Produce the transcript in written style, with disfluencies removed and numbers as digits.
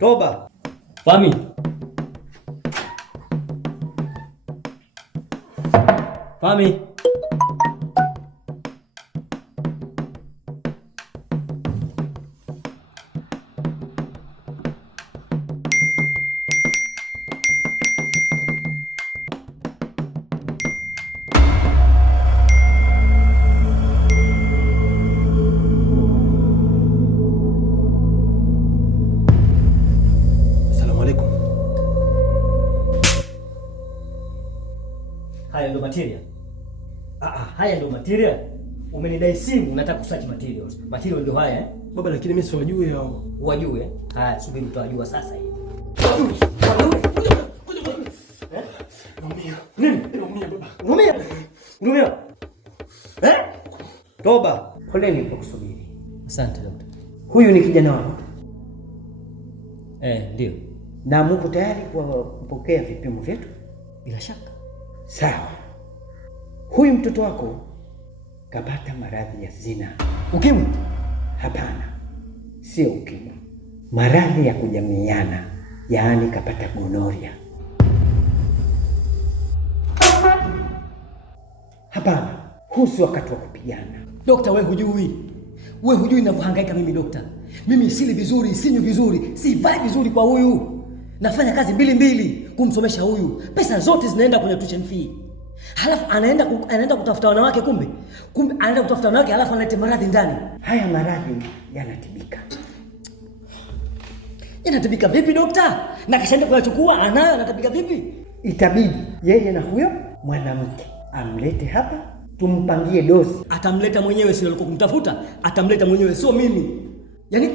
Toba. Fami. Fami. Haya ndo material. Haya ndo material. Umenidai simu, unataka kusearch materials. Material ndio haya eh? Baba, lakini mimi siwajui hao. Wajue? Haya, subiri utajua sasa hivi. Nini? Unaumia? Toba. Poleni kwa kusubiri. Asante daktari. Huyu ni kijana wako? Ndio. Na mko tayari kupokea vipimo vyetu? Bila shaka. Sawa. Huyu mtoto wako kapata maradhi ya zina. Ukimwi? Hapana, sio ukimwi. Maradhi ya kujamiiana, yaani kapata gonoria. Hapana, huu si wakati wa kupigana. Dokta, wewe hujui ninavyohangaika mimi dokta. Mimi sili vizuri, sinywi vizuri, sivai vizuri kwa huyu. Nafanya kazi mbili kumsomesha huyu. Pesa zote zinaenda kwenye tuition fee. Halafu anaenda kutafuta wanawake kumbe anaenda kutafuta wanawake halafu analeta maradhi ndani. Haya maradhi yanatibika. Yanatibika vipi dokta? Na kashaenda kuyachukua anayo, yanatibika vipi? Itabidi yeye na huyo mwanamke amlete hapa tumpangie dozi. Atamleta mwenyewe, sio alikuwa kumtafuta, atamleta mwenyewe, sio mimi. Yaani